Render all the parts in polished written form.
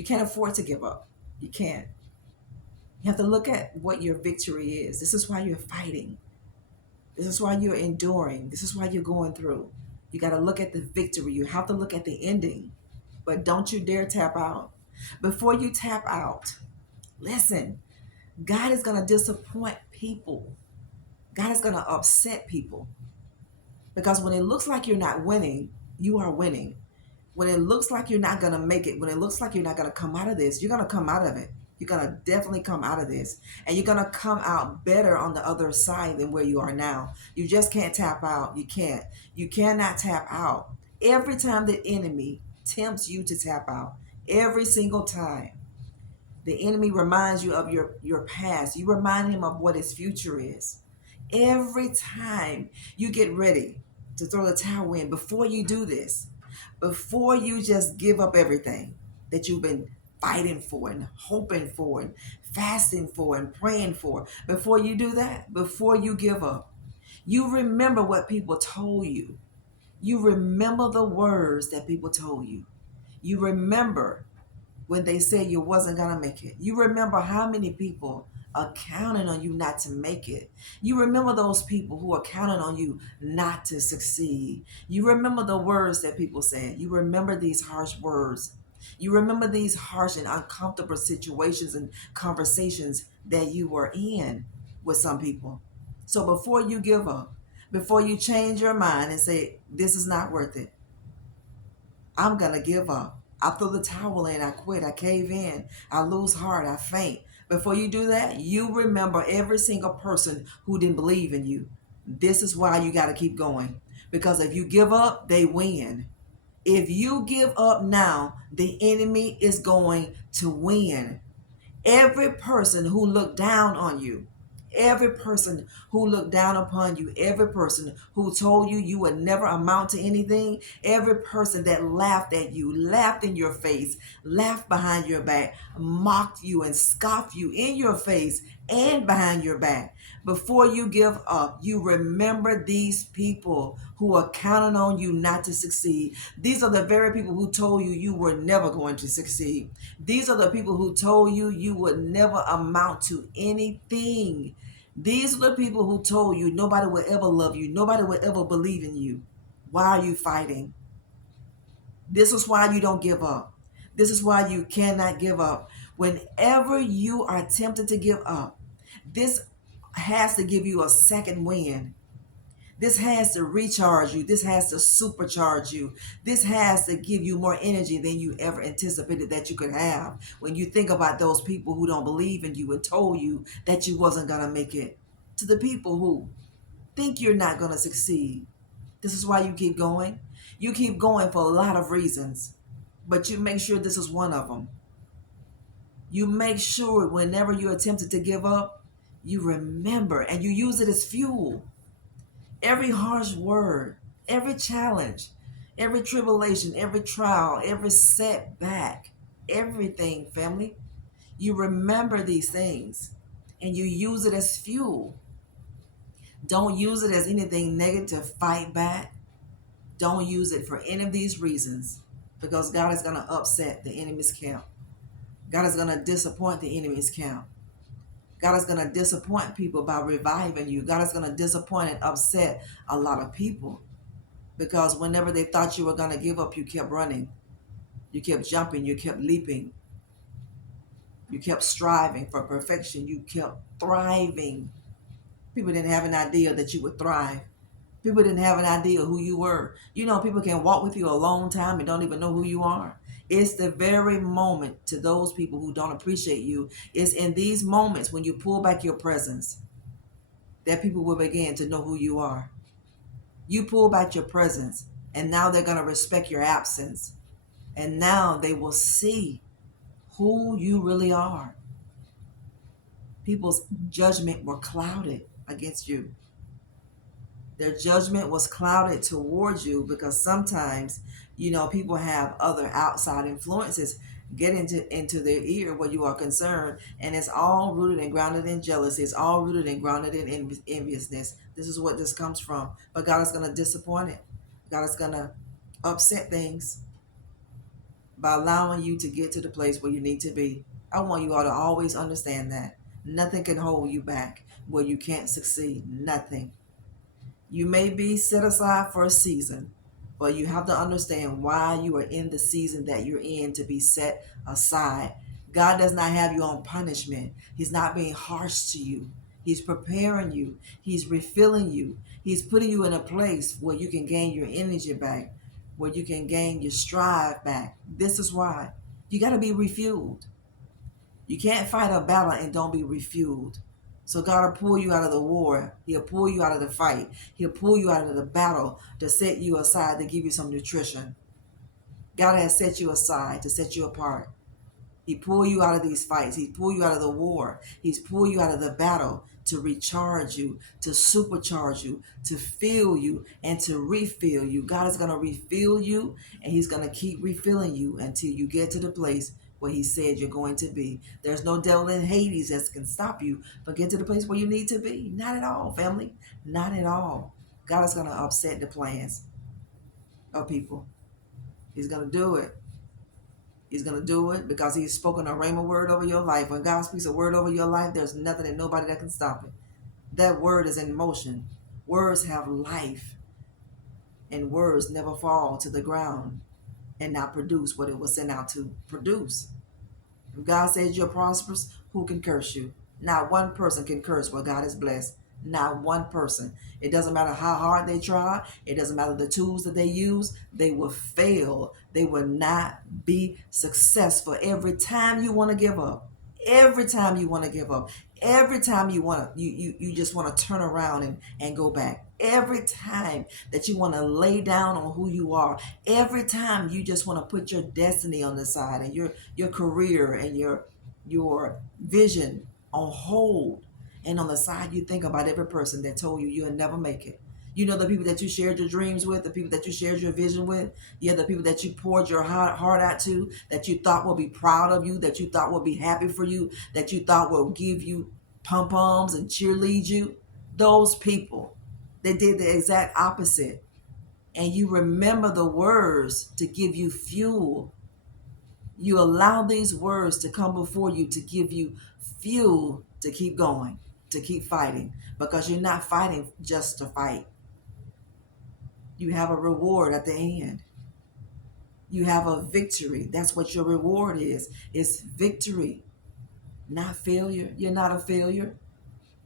You can't afford to give up. You can't. You have to look at what your victory is. This is why you're fighting. This is why you're enduring. This is why you're going through. You got to look at the victory. You have to look at the ending. But don't you dare tap out. Before you tap out, listen, God is going to disappoint people. God is going to upset people. Because when it looks like you're not winning, you are winning. When it looks like you're not going to make it, when it looks like you're not going to come out of this, you're going to come out of it. You're going to definitely come out of this. And you're going to come out better on the other side than where you are now. You just can't tap out. You can't. You cannot tap out. Every time the enemy tempts you to tap out, every single time, the enemy reminds you of your past. You remind him of what his future is. Every time you get ready to throw the towel in, before you do this, before you just give up everything that you've been fighting for and hoping for and fasting for and praying for, before you do that, before you give up, you remember what people told you. You remember the words that people told you. You remember when they said you wasn't going to make it. You remember how many people are counting on you not to make it. You remember those people who are counting on you not to succeed. You remember the words that people said. You remember these harsh words. You remember these harsh and uncomfortable situations and conversations that you were in with some people. So before you give up, before you change your mind and say, this is not worth it, I'm going to give up. I throw the towel in. I quit. I cave in. I lose heart. I faint. Before you do that, you remember every single person who didn't believe in you. This is why you got to keep going. Because if you give up, they win. If you give up now, the enemy is going to win. Every person who looked down on you, every person who looked down upon you, every person who told you you would never amount to anything, every person that laughed at you, laughed in your face, laughed behind your back, mocked you and scoffed you in your face and behind your back. Before you give up, you remember these people who are counting on you not to succeed. These are the very people who told you you were never going to succeed. These are the people who told you you would never amount to anything. These are the people who told you nobody will ever love you, nobody will ever believe in you. Why are you fighting? This is why you don't give up. This is why you cannot give up. Whenever you are tempted to give up, this has to give you a second wind. This has to recharge you. This has to supercharge you. This has to give you more energy than you ever anticipated that you could have. When you think about those people who don't believe in you and told you that you wasn't going to make it, to the people who think you're not going to succeed, this is why you keep going. You keep going for a lot of reasons, but you make sure this is one of them. You make sure whenever you're tempted to give up, you remember and you use it as fuel. Every harsh word, every challenge, every tribulation, every trial, every setback, everything, family, you remember these things and you use it as fuel. Don't use it as anything negative to fight back. Don't use it for any of these reasons because God is going to upset the enemy's camp. God is going to disappoint the enemy's camp. God is going to disappoint people by reviving you. God is going to disappoint and upset a lot of people because whenever they thought you were going to give up, you kept running. You kept jumping. You kept leaping. You kept striving for perfection. You kept thriving. People didn't have an idea that you would thrive. People didn't have an idea who you were. You know, people can walk with you a long time and don't even know who you are. It's the very moment to those people who don't appreciate you. It's in these moments when you pull back your presence that people will begin to know who you are. You pull back your presence, and now they're going to respect your absence. And now they will see who you really are. People's judgment were clouded against you. Their judgment was clouded towards you because sometimes, people have other outside influences get into their ear where you are concerned, and it's all rooted and grounded in jealousy. It's all rooted and grounded in enviousness. This is what this comes from. But God is going to disappoint it. God is going to upset things. by allowing you to get to the place where you need to be. I want you all to always understand that. Nothing can hold you back where you can't succeed. Nothing. You may be set aside for a season, but you have to understand why you are in the season that you're in to be set aside. God does not have you on punishment. He's not being harsh to you. He's preparing you. He's refilling you. He's putting you in a place where you can gain your energy back, where you can gain your strive back. This is why you got to be refueled. You can't fight a battle and don't be refueled. So God will pull you out of the war. He'll pull you out of the fight. He'll pull you out of the battle to set you aside to give you some nutrition. God has set you aside to set you apart. He pulled you out of these fights. He pulled you out of the war. He's pulled you out of the battle to recharge you, to supercharge you, to fill you, and to refill you. God is going to refill you, and He's going to keep refilling you until you get to the place where He said you're going to be. There's no devil in Hades that can stop you from getting to the place where you need to be. Not at all, family. Not at all. God is going to upset the plans of people. He's going to do it. He's going to do it because He's spoken a rhema word over your life. When God speaks a word over your life, there's nothing and nobody that can stop it. That word is in motion. Words have life, and words never fall to the ground and not produce what it was sent out to produce. If God says you're prosperous, who can curse you? Not one person can curse what God has blessed. Not one person. It doesn't matter how hard they try. It doesn't matter the tools that they use. They will fail. They will not be successful. Every time you want to give up, every time you want to give up, every time you want to, you just want to turn around and go back. Every time that you want to lay down on who you are, every time you just want to put your destiny on the side and your career and your vision on hold, and on the side you think about every person that told you you'll never make it. You know, the people that you shared your dreams with, the people that you shared your vision with, yeah, the people that you poured your heart out to, that you thought will be proud of you, that you thought will be happy for you, that you thought will give you pom-poms and cheerlead you. Those people, they did the exact opposite. And you remember the words to give you fuel. You allow these words to come before you to give you fuel to keep going, to keep fighting, because you're not fighting just to fight. You have a reward at the end. You have a victory. That's what your reward is. It's victory, not failure. You're not a failure.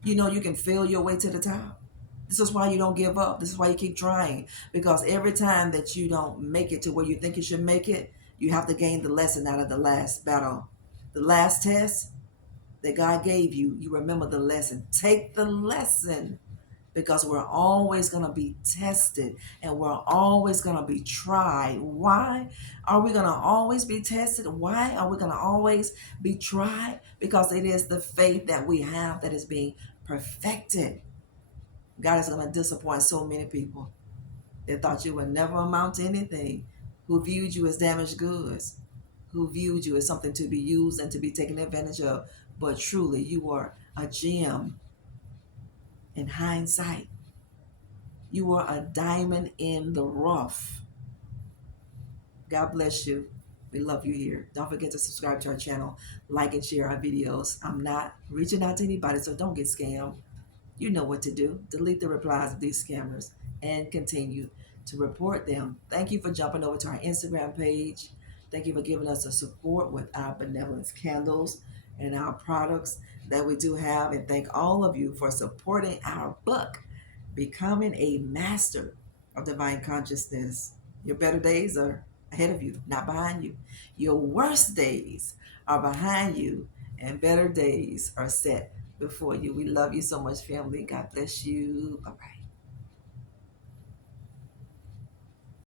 You know you can fail your way to the top. This is why you don't give up. This is why you keep trying. Because every time that you don't make it to where you think you should make it, you have to gain the lesson out of the last battle. The last test that God gave you, you remember the lesson. Take the lesson, because we're always going to be tested and we're always going to be tried. Why are we going to always be tested? Why are we going to always be tried? Because it is the faith that we have that is being perfected. God is going to disappoint so many people that thought you would never amount to anything, who viewed you as damaged goods, who viewed you as something to be used and to be taken advantage of. But truly, you are a gem in hindsight. You are a diamond in the rough. God bless you. We love you here. Don't forget to subscribe to our channel, like and share our videos. I'm not reaching out to anybody, so don't get scammed. You know what to do. Delete the replies of these scammers and continue to report them. Thank you for jumping over to our Instagram page. Thank you for giving us a support with our benevolence candles and our products that we do have. And thank all of you for supporting our book, Becoming a Master of Divine Consciousness. Your better days are ahead of you, not behind you. Your worst days are behind you, and better days are set before you. We love you so much, family. God bless you. All right.